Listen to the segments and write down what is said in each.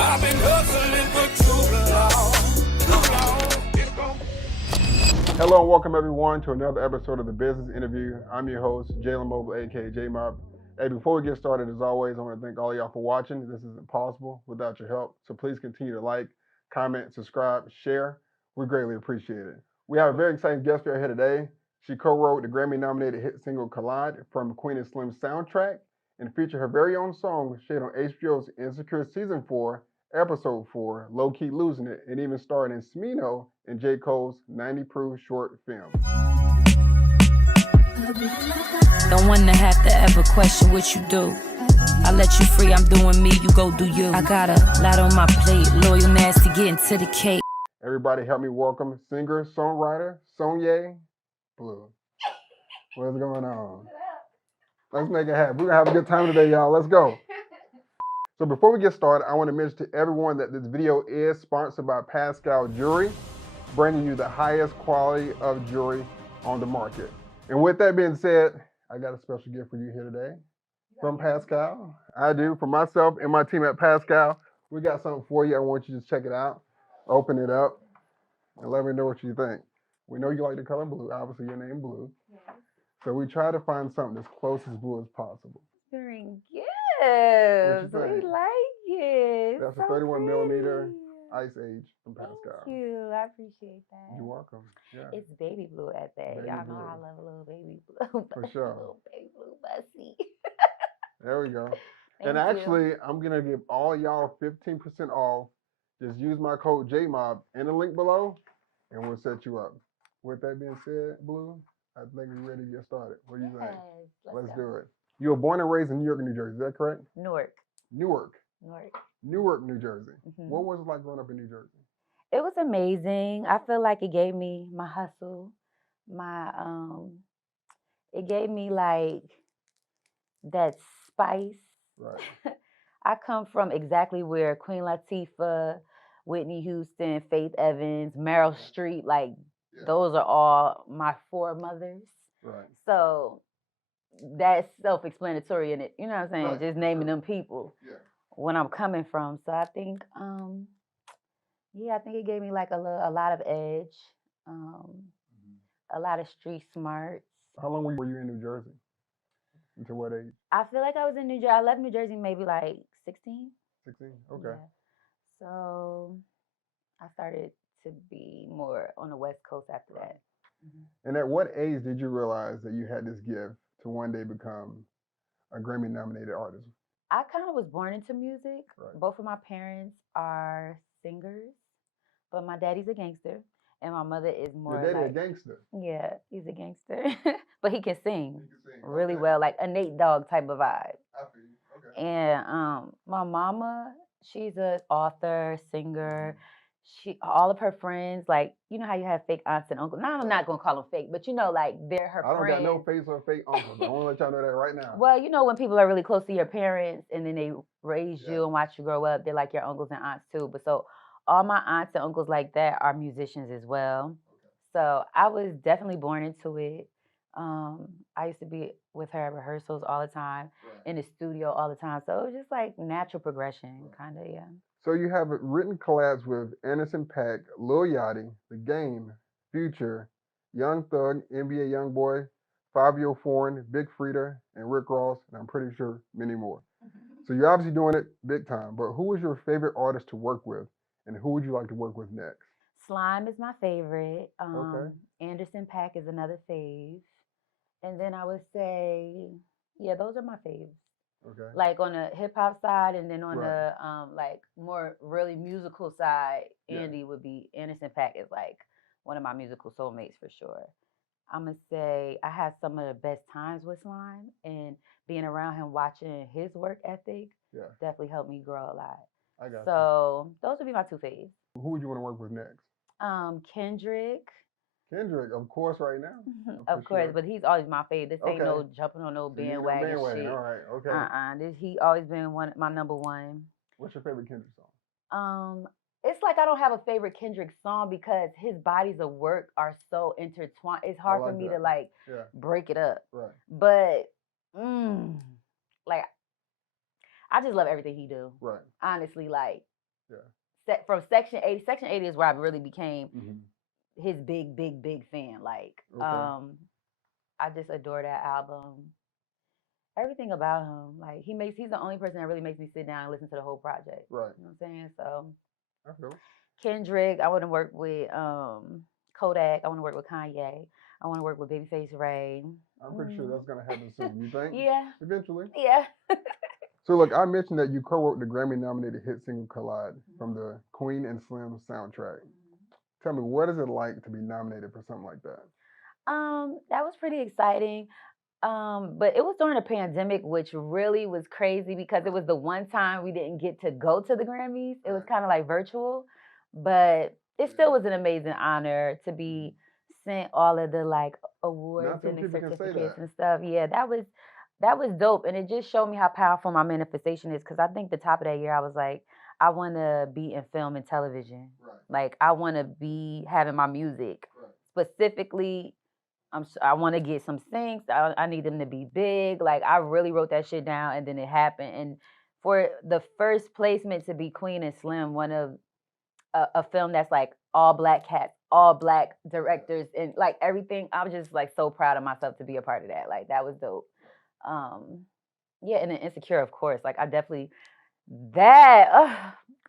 I've been hustling for too long. Hello and welcome everyone to another episode of the Business Interview. I'm your host, Jaylan Mobley, aka JAYMOB. Hey, before we get started, as always, I want to thank all y'all for watching. This isn't possible without your help. So please continue to like, comment, subscribe, share. We greatly appreciate it. We have a very exciting guest here today. She co-wrote the Grammy nominated hit single Collide from Queen and Slim's soundtrack and featured her very own song shared on HBO's Insecure Season 4, Episode 4, Low Key Losing It, and even starred in Smino and J. Cole's 90 Proof short film. Don't wanna have to ever question what you do. I let you free, I'm doing me, you go do you. I got a lot on my plate, loyal, nasty, getting to the cake. Everybody help me welcome singer-songwriter Sonyaé BLU. What's going on? Let's make it happen. We're gonna have a good time today, y'all. Let's go. So before we get started, I want to mention to everyone that this video is sponsored by PASCAL Jewelry, bringing you the highest quality of jewelry on the market. And with that being said, I got a special gift for you here today from PASCAL. I do, for myself and my team at PASCAL. We got something for you. I want you to check it out, open it up, and let me know what you think. We know you like the color blue. Obviously, your name Blue. Yes. So we try to find something as close as blue as possible. Very good. We like it. That's so a 31 pretty. millimeter Ice Age from PASCAL. Thank you. I appreciate that. You're welcome. Yeah. It's baby blue at that. Baby Y'all blue. know I love a little baby blue. For sure. Little baby blue bussy. There we go. Thank and you. actually, I'm going to give all y'all 15% off. Just use my code JAYMOB in the link below, and we'll set you up. With that being said, Blue, I think we're ready to get started. What do you think? Let's do it. You were born and raised in New York, New Jersey. Is that correct? Newark. Newark, New Jersey. Mm-hmm. What was it like growing up in New Jersey? It was amazing. I feel like it gave me my hustle, it gave me like that spice. Right. I come from exactly where Queen Latifah, Whitney Houston, Faith Evans, Meryl Streep, like those are all my foremothers. Right. So that's self-explanatory in it. You know what I'm saying? Right. Just naming them people. Yeah. When I'm coming from. So I think, I think it gave me like a lot of edge, a lot of street smarts. How long were you in New Jersey? Until what age? I feel like I was in New Jersey. I left New Jersey maybe like 16. 16? Okay. Yeah. So I started to be more on the West Coast after that. And at what age did you realize that you had this gift to one day become a Grammy nominated artist? I kind of was born into music. Right. Both of my parents are singers, but my daddy's a gangster, and my mother is more Your daddy like, a gangster? Yeah, he's a gangster, but he can sing, really Okay. well, like a Nate Dogg type of vibe. I feel you. Okay. And my mama, she's an author, singer. All of her friends, like, you know how you have fake aunts and uncles. Now I'm not gonna call them fake, but you know, like they're her friends. I don't got no face or fake uncle. I want to let y'all know that right now. Well, you know when people are really close to your parents and then they raise you and watch you grow up, they're like your uncles and aunts too. But so all my aunts and uncles like that are musicians as well. So I was definitely born into it. I used to be with her at rehearsals all the time, in the studio all the time. So it was just like natural progression, kind of, yeah. So you have written collabs with Anderson .Paak, Lil Yachty, The Game, Future, Young Thug, NBA Youngboy, Fabio Foreign, Big Freedia, and Rick Ross, and I'm pretty sure many more. So you're obviously doing it big time, but who is your favorite artist to work with, and who would you like to work with next? Slime is my favorite. Okay. Anderson .Paak is another fave. And then I would say, those are my faves. Okay. Like on the hip hop side, and then on the like more really musical side, Anderson .Paak is like one of my musical soulmates for sure. I'm gonna say I had some of the best times with Slime, and being around him, watching his work ethic, definitely helped me grow a lot. I got So those would be my two faves. Who would you want to work with next? Kendrick. Kendrick, of course, right now. Of course, but he's always my favorite. This ain't no jumping on no bandwagon shit. All right, okay. He always been my number one. What's your favorite Kendrick song? It's like I don't have a favorite Kendrick song because his bodies of work are so intertwined. It's hard for me to like break it up. Right. But like I just love everything he do. Right. Honestly, like Yeah. From Section 80. Section 80 is where I really became Mm-hmm. his big fan. Like, Okay. I just adore that album. Everything about him. Like, he's the only person that really makes me sit down and listen to the whole project. Right. You know what I'm saying? So I feel it. Kendrick, I want to work with Kodak. I want to work with Kanye. I want to work with Babyface Ray. I'm pretty sure that's gonna happen soon. You think? Yeah. Eventually. Yeah. So look, I mentioned that you co-wrote the Grammy-nominated hit single "Collide" from the Queen and Slim soundtrack. Tell me, what is it like to be nominated for something like that? That was pretty exciting. But it was during a pandemic, which really was crazy because it was the one time we didn't get to go to the Grammys. It was kind of like virtual, but it still was an amazing honor to be sent all of the like awards Not too and the people can say certificates that. and stuff. Yeah, that was dope, and it just showed me how powerful my manifestation is. Because I think the top of that year, I was like, I want to be in film and television. Right. Like I want to be having my music specifically. I want to get some things. I need them to be big. Like I really wrote that shit down, and then it happened. And for the first placement to be Queen and Slim, one of a film that's like all black cats, all black directors, and like everything, I was just like so proud of myself to be a part of that. Like that was dope. Yeah, and then Insecure, of course. Like I definitely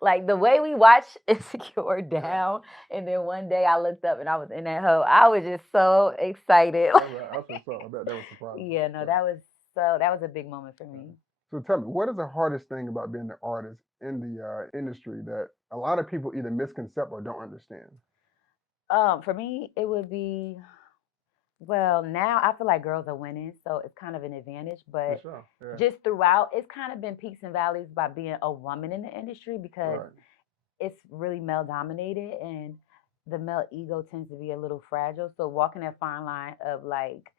like the way we watched Insecure down, and then one day I looked up and I was in that hole. I was just so excited. I feel so. I bet that was surprising. Yeah, no, that was a big moment for me. So tell me, what is the hardest thing about being an artist in the industry that a lot of people either misconcept or don't understand? For me, it would be well, now I feel like girls are winning, so it's kind of an advantage. But For sure. Yeah. just throughout, it's kind of been peaks and valleys by being a woman in the industry because it's really male dominated and the male ego tends to be a little fragile. So walking that fine line of like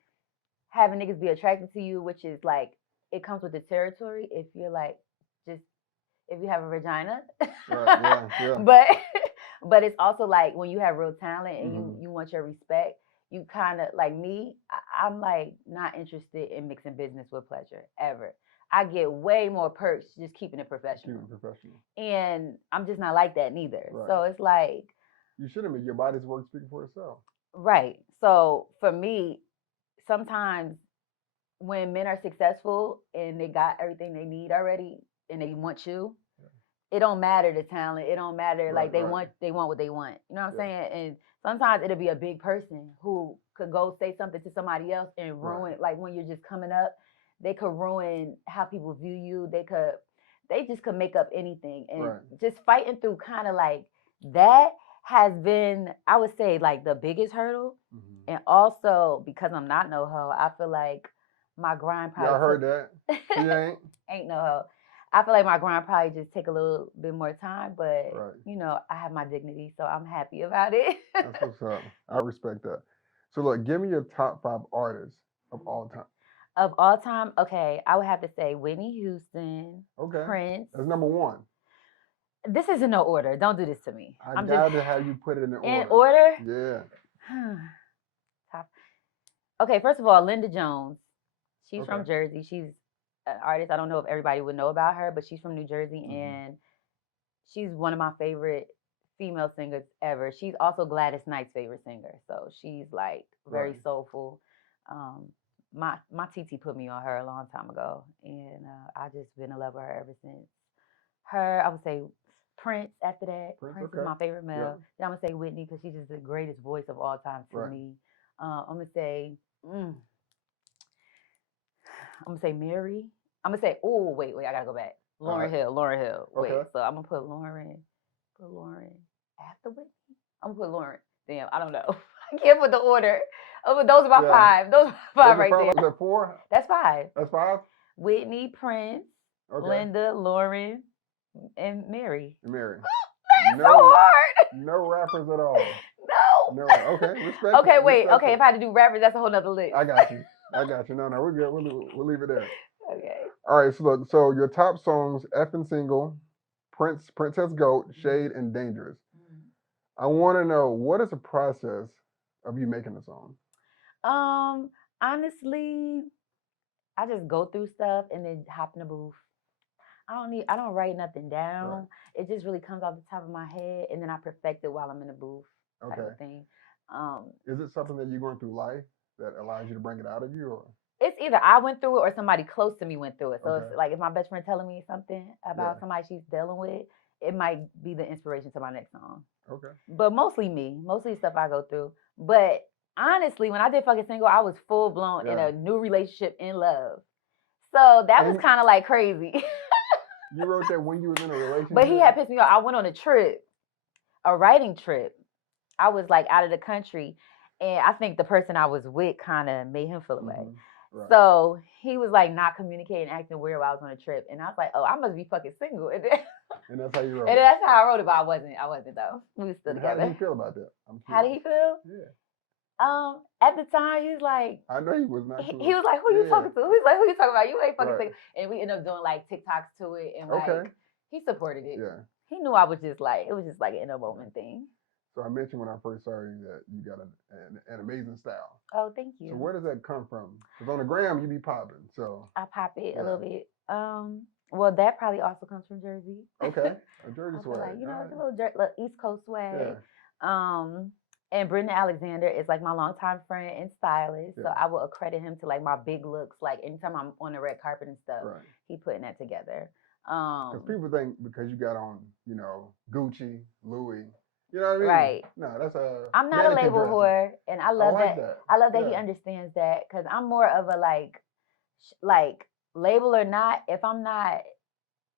having niggas be attracted to you, which is like it comes with the territory if you're like just if you have a vagina. Right, yeah. But it's also like when you have real talent and you want your respect, you kind of like me, I'm like not interested in mixing business with pleasure ever. I get way more perks just keeping it professional. And I'm just not like that neither. Right. So it's like you shouldn't be. Your body's work speaking for itself. Right. So for me, sometimes when men are successful and they got everything they need already and they want you, it don't matter the talent. It don't matter. Like they want what they want. You know what I'm saying? And sometimes it'll be a big person who could go say something to somebody else and ruin like when you're just coming up, they could ruin how people view you. They just could make up anything. And just fighting through kind of like that has been, I would say, like the biggest hurdle. And also because I'm not no hoe, I feel like my grind probably. Y'all heard that? She ain't no hoe. I feel like my grind probably just take a little bit more time, but you know, I have my dignity, so I'm happy about it. That's what's up. I respect that. So look, give me your top 5 artists of all time. Of all time, okay, I would have to say Whitney Houston, Prince. That's number 1. This is in no order. Don't do this to me. I'm got to have you put it in order. In order? Yeah. Top. Okay, first of all, Linda Jones. She's from Jersey. She's an artist. I don't know if everybody would know about her, but she's from New Jersey, and she's one of my favorite female singers ever. She's also Gladys Knight's favorite singer, so she's like very soulful. My TT put me on her a long time ago, and I just been in love with her ever since. Her, I would say Prince after that. Prince is my favorite male. Then I'm gonna say Whitney because she's just the greatest voice of all time to me. I'm gonna say Mary. I'm gonna say, oh, wait, I gotta go back. Lauryn Hill. Wait, so I'm gonna put Lauren after Whitney. I'm gonna put Lauren. Damn, I don't know. I can't put the order. Oh, those are my 5. Those are 5 right there. Is that 4? That's 5. That's 5? Whitney, Prince, Linda, Lauren, and Mary. That is so hard. No rappers at all. No. Okay, respect. Okay, wait. Okay, if I had to do rappers, that's a whole nother list. I got you. No, we're good. We'll leave it there. Okay. All right, so look, so your top songs, Effin' Single, Princess Goat, Shade, and Dangerous. I want to know, what is the process of you making a song? Honestly, I just go through stuff and then hop in the booth. I don't write nothing down. It just really comes off the top of my head, and then I perfect it while I'm in the booth. Type of thing. Is it something that you're going through life that allows you to bring it out of you, or? It's either I went through it or somebody close to me went through it. So it's like if my best friend telling me something about somebody she's dealing with, it might be the inspiration to my next song. Okay. But mostly me, mostly stuff I go through. But honestly, when I did Fucking Single, I was full blown in a new relationship, in love. So that was kind of like crazy. You wrote that when you was in a relationship? But he had pissed me off. I went on a trip, a writing trip. I was like out of the country. And I think the person I was with kind of made him feel away. Right. So he was like not communicating, acting weird while I was on a trip. And I was like, oh, I must be fucking single. And that's how you wrote it? And that's how I wrote it, but I wasn't though. We were still together. How did he feel about that? How did he feel? Yeah. At the time, he was like, I know he was not. He was like, who you talking to? He was like, who you talking about? You ain't fucking single. And we ended up doing like TikToks to it, and like he supported it. Yeah. He knew I was just like, it was just like an in a moment thing. So I mentioned when I first saw you that you got an amazing style. Oh, thank you. So where does that come from? Because on the gram you be popping. So I pop it a little bit. Well, that probably also comes from Jersey. Okay, a Jersey swag. Like, you know, it's a little East Coast swag. Yeah. And Brendan Alexander is like my longtime friend and stylist. Yeah. So I will accredit him to like my big looks. Like anytime I'm on the red carpet and stuff, he putting that together. Because people think because you got on, you know, Gucci, Louis. You know what I mean? Right. No, that's a. I'm not a label whore, and I love that. I love that he understands that because I'm more of a like label or not. If I'm not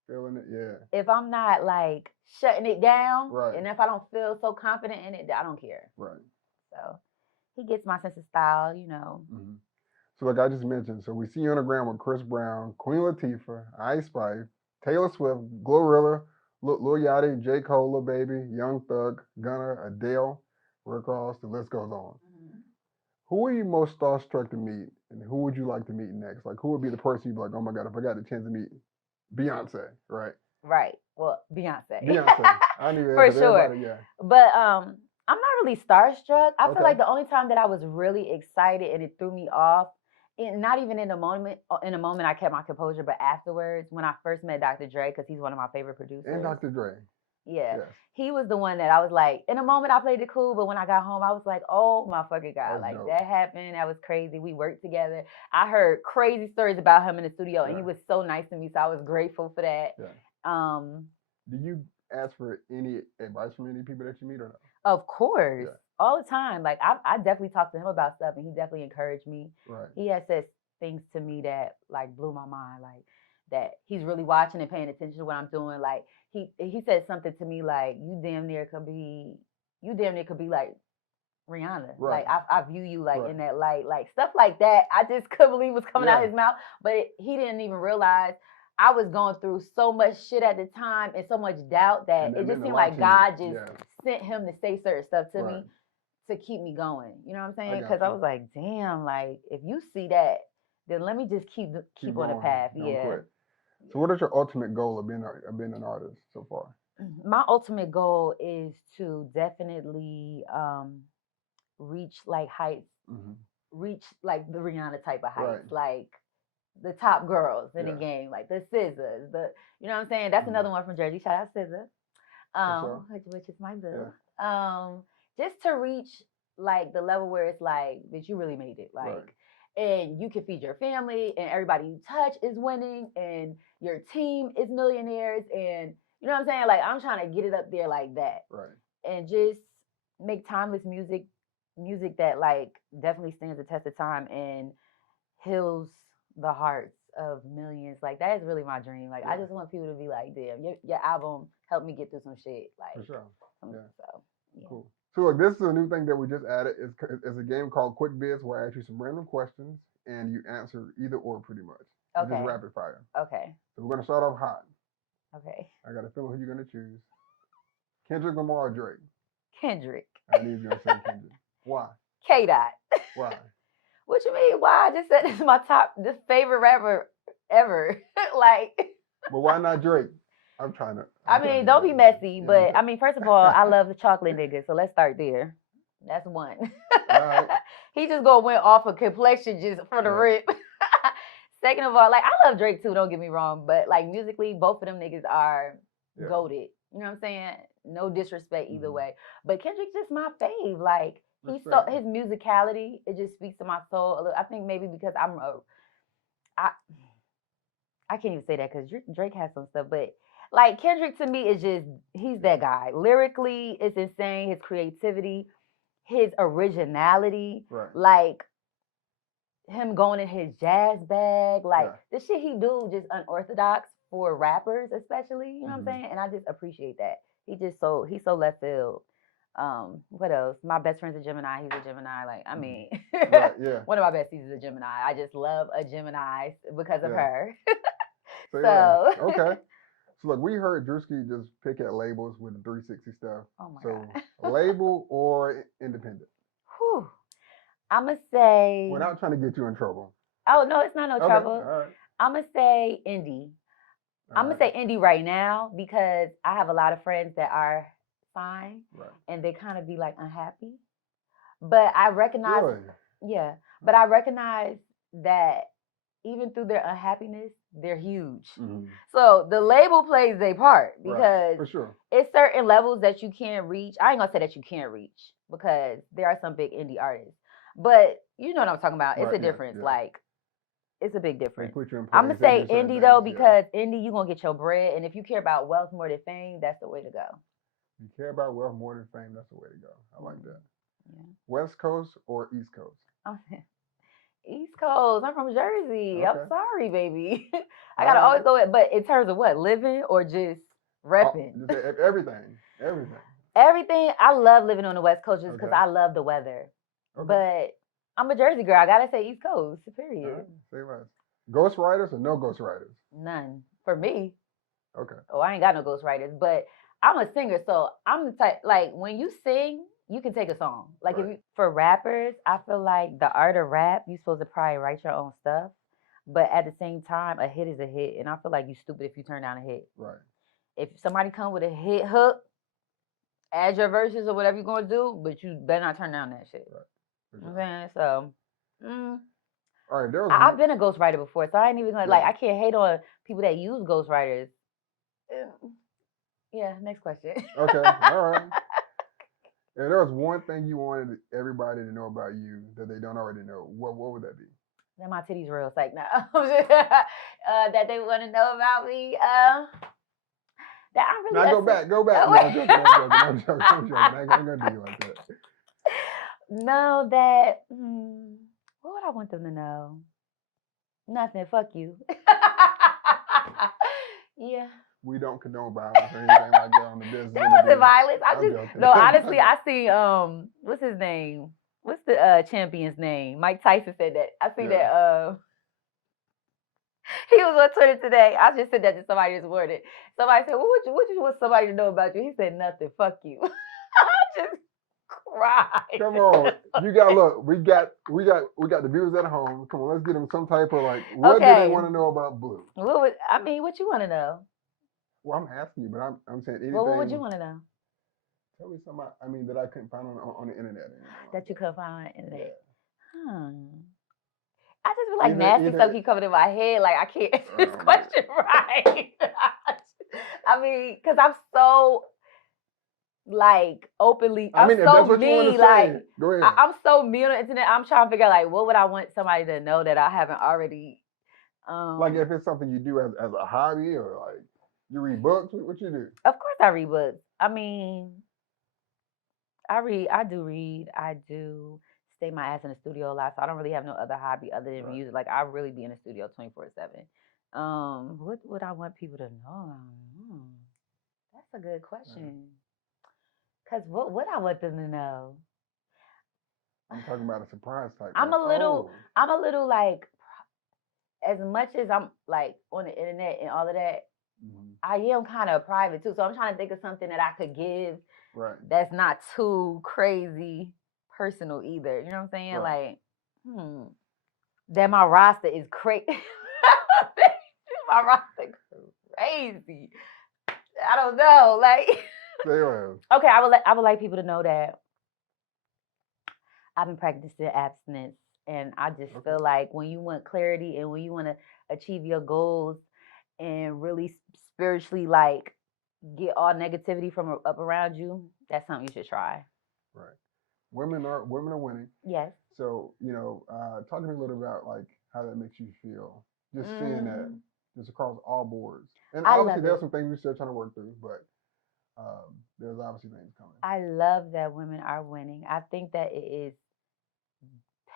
feeling it, If I'm not like shutting it down, and if I don't feel so confident in it, I don't care. Right. So he gets my sense of style, you know. Mm-hmm. So like I just mentioned, so we see you on the ground with Chris Brown, Queen Latifah, Ice Spice, Taylor Swift, Glorilla, Lil Yachty, J. Cole, Lil Baby, Young Thug, Gunna, Adele, Rick Ross, the list goes on. Mm-hmm. Who are you most starstruck to meet, and who would you like to meet next? Like, who would be the person you'd be like, oh my God, if I got the chance to meet Beyonce, right? Right. Well, Beyonce. I knew for sure. But I'm not really starstruck. I feel like the only time that I was really excited and it threw me off, not even in the moment I kept my composure, but afterwards when I first met Dr. Dre, because he's one of my favorite producers. And Dr. Dre. Yeah. Yes. He was the one that I was like, in a moment I played it cool, but when I got home, I was like, oh my fucking God. Like dope. That happened. That was crazy. We worked together. I heard crazy stories about him in the studio, and he was so nice to me. So I was grateful for that. Yeah. Do you ask for any advice from any people that you meet or not? Of course. Yeah. All the time. Like I definitely talked to him about stuff, and he definitely encouraged me. Right. He has said things to me that like blew my mind. Like that he's really watching and paying attention to what I'm doing. Like he said something to me like, you damn near could be like Rihanna. Right. Like I view you like in that light, like stuff like that. I just couldn't believe was coming out his mouth, but he didn't even realize I was going through so much shit at the time and so much doubt that it just seemed like God just sent him to say certain stuff to me to keep me going. You know what I'm saying? Because I was like, damn, like if you see that, then let me just keep on the path. Don't quit. So what is your ultimate goal of being an artist so far? My ultimate goal is to definitely reach like heights, reach like the Rihanna type of heights, like the top girls in the game, like the SZA, you know what I'm saying? That's another one from Jersey. Shout out SZA, which is my boo. Yeah. Just to reach like the level where it's like that you really made it, like, and you can feed your family, and everybody you touch is winning, and your team is millionaires, and you know what I'm saying? Like I'm trying to get it up there like that, and just make timeless music that like definitely stands the test of time and heals the hearts of millions. Like that is really my dream. Like I just want people to be like, damn, your album helped me get through some shit. Like for sure. Cool. So look, this is a new thing that we just added. It's a game called Quick Biz where I ask you some random questions and you answer either or pretty much. Okay. Just rapid fire. Okay. So we're gonna start off hot. Okay. I got a feeling who you're gonna choose. Kendrick Lamar or Drake? Kendrick. I knew you were gonna say Kendrick. Why? K-Dot. Why? What you mean? Why? I just said this is my favorite rapper ever. Like. But why not Drake? I'm trying to. I mean, don't be messy, but I mean, first of all, I love the chocolate nigga, so let's start there. That's one. All right. He just went off of complexion just for the rip. Second of all, like I love Drake too. Don't get me wrong, but like musically, both of them niggas are goated. You know what I'm saying? No disrespect either way. But Kendrick's just my fave. Like he's so his musicality, it just speaks to my soul. A little. I think maybe because I can't even say that because Drake has some stuff, but like Kendrick to me is just he's that guy. Lyrically, it's insane. His creativity, his originality, like him going in his jazz bag, like the shit he do just unorthodox for rappers, especially. You know what I'm saying? And I just appreciate that. He's so left field. What else? My best friend's a Gemini. He's a Gemini. Like, I mean, one of my besties is a Gemini. I just love a Gemini because of her. So okay. So look, we heard Drewski just pick at labels with the 360 stuff. Oh my God. Label or independent? Whew. I'm going to say... Without trying to get you in trouble. Oh, no, it's not no trouble. All right. I'm going to say indie. I'm going to say indie right now because I have a lot of friends that are fine and they kind of be like unhappy. But I recognize... Really? Yeah. But I recognize that even through their unhappiness, they're huge. So the label plays their part because for sure. It's certain levels that you can't reach. I ain't going to say that you can't reach because there are some big indie artists. But you know what I'm talking about. It's a difference. Like, it's a big difference. I'm going to say indie, though, because indie, you're going to get your bread. And if you care about wealth more than fame, that's the way to go. You care about wealth more than fame, that's the way to go. I like that. Yeah. West Coast or East Coast? East Coast. I'm from Jersey. I'm sorry, baby. I got to always go, but in terms of what? Living or just repping? Everything. Everything. I love living on the West Coast just because I love the weather. But I'm a Jersey girl. I gotta say East Coast, period. Say less. Ghostwriters or no ghostwriters? None. For me. Okay. Oh, I ain't got no ghostwriters, but I'm a singer, so I'm the type, like, when you sing, you can take a song. Like, if you, for rappers, I feel like the art of rap, you're supposed to probably write your own stuff. But at the same time, a hit is a hit, and I feel like you're stupid if you turn down a hit. Right. If somebody come with a hit hook, add your verses or whatever you're going to do, but you better not turn down that shit. Right. You know what I'm saying? So, all right, I've been a ghostwriter before, so I ain't even going to, like, I can't hate on people that use ghostwriters. Yeah, next question. Okay, all right. If there was one thing you wanted everybody to know about you that they don't already know, what would that be? That my titties real. It's like, no. That they want to know about me. That I'm really... Now go back. No, I'm joking. I ain't going to do you like that. No, that... what would I want them to know? Nothing. Fuck you. Yeah. We don't condone violence or anything like that on the business. That wasn't violence. Honestly, I see, what's his name? What's the champion's name? Mike Tyson said that. I see that, he was on Twitter today. I just said that to somebody this morning. Somebody said, what you want somebody to know about you? He said, nothing. Fuck you. I just cried. Come on. You got, look, we got the viewers at home. Come on, let's get them some type of, like, what do they want to know about Blue? What you want to know? Well, I'm asking you, but I'm saying anything. Well, what would you want to know? Tell me something, that I couldn't find on the internet. That you couldn't find on the internet? Yeah. I just feel like nasty stuff keep coming in my head. Like, I can't answer this question right. I mean, because I'm so, like, openly, I'm so mean. Like, I'm so mean on the internet. I'm trying to figure out, like, what would I want somebody to know that I haven't already... like, if it's something you do as a hobby or, like, you read books, what you do? Of course I read books. I mean, I do read. I do stay my ass in the studio a lot, so I don't really have no other hobby other than music. Like, I really be in the studio 24/7. What would I want people to know? That's a good question. Because what would I want them to know? I'm talking about a surprise type. I'm a little like, as much as I'm like on the internet and all of that, I am kind of private too. So I'm trying to think of something that I could give that's not too crazy personal either. You know what I'm saying? Like, that my roster is crazy. My roster crazy. I don't know. Like, okay, I would like people to know that I've been practicing abstinence And I just Okay. feel like when you want clarity and when you want to achieve your goals and really spiritually like get all negativity from up around you, that's something you should try. Right. Women are winning. Yes. So, talk to me a little about like how that makes you feel. Just seeing that just across all boards. And I obviously love there's it. some things we're still trying to work through, but there's obviously things coming. I love that women are winning. I think that it is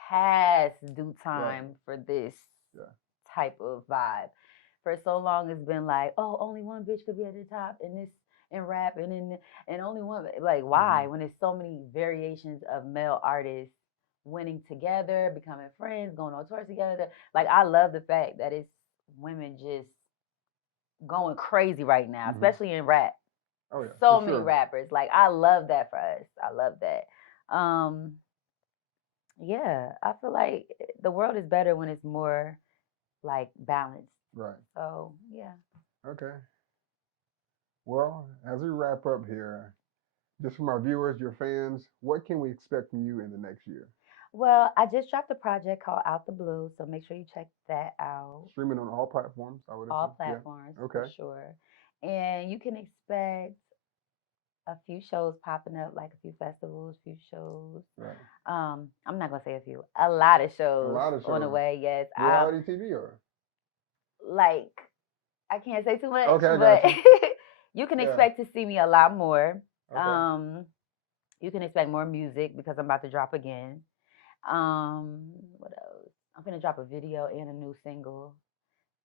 past due time for this type of vibe. For so long it's been like, oh, only one bitch could be at the top in this and rap and only one, like why? When there's so many variations of male artists winning together, becoming friends, going on tours together. Like I love the fact that it's women just going crazy right now, especially in rap. Oh yeah. So for many sure. rappers. Like I love that for us. I love that. Yeah, I feel like the world is better when it's more like balanced. Right. So yeah. Okay. Well, as we wrap up here, just from our viewers, your fans, what can we expect from you in the next year? Well, I just dropped a project called Out the Blue, so make sure you check that out. Streaming on all platforms, I would assume. All platforms, Yeah. Okay. for sure. And you can expect a few shows popping up, like a few festivals, few shows. Right. I'm not gonna say a few, a lot of shows, on the way. Yes, reality TV or like I can't say too much, Okay, I but got you. you can expect to see me a lot more. Okay. You can expect more music because I'm about to drop again. What else? I'm gonna drop a video and a new single.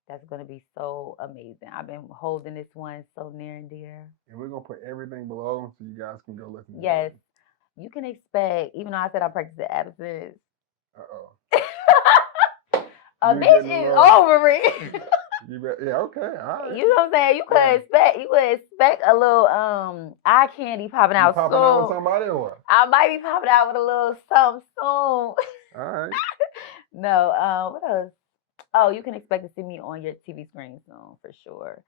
That's gonna be so amazing. I've been holding this one so near and dear. And we're gonna put everything below so you guys can go listen to Yes. it. You can expect, even though I said I'm practicing abstinence, a You bitch getting is low. over it. Yeah, okay, all right. You know what I'm saying? You could expect a little eye candy popping You out popping soon. out with somebody or what? I might be popping out with a little something soon. All right. No, what else? Oh, you can expect to see me on your TV screen soon for sure.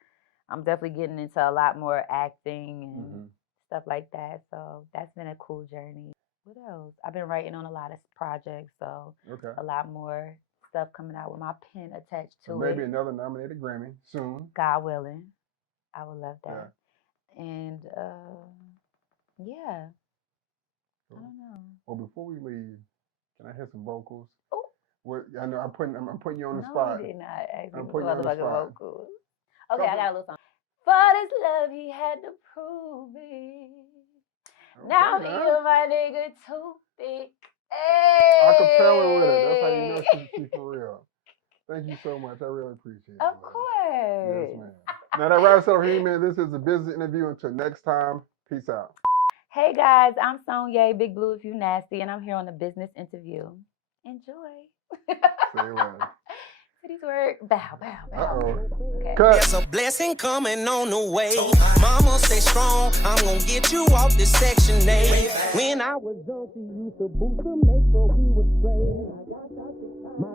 I'm definitely getting into a lot more acting and stuff like that. So that's been a cool journey. What else? I've been writing on a lot of projects, so a lot more stuff coming out with my pen attached to Maybe it. another nominated Grammy soon. God willing. I would love that. Yeah. And yeah. Cool. I don't know. Well, before we leave, can I hear some vocals? Oh. What I know I'm putting you on the No, spot. you did not ask me I'm putting you on the spot. vocals. Okay, I got a little song. For this love, he had to prove it. Okay, Now me and my nigga too thick. Hey. Acapella with it. That's how you know she's for real. Thank you so much. I really appreciate it. Of course. Yes, ma'am. Now that wraps up here, man. This is a business interview. Until next time, peace out. Hey guys, I'm Sonyaé, Big Blue if you nasty, and I'm here on the business interview. Enjoy. See you later. City's work. Bow, bow, bow. Okay. There's a blessing coming on the way. Mama, stay strong. I'm gonna get you off this Section 8. When I was young, she used to boost to make sure we would straight.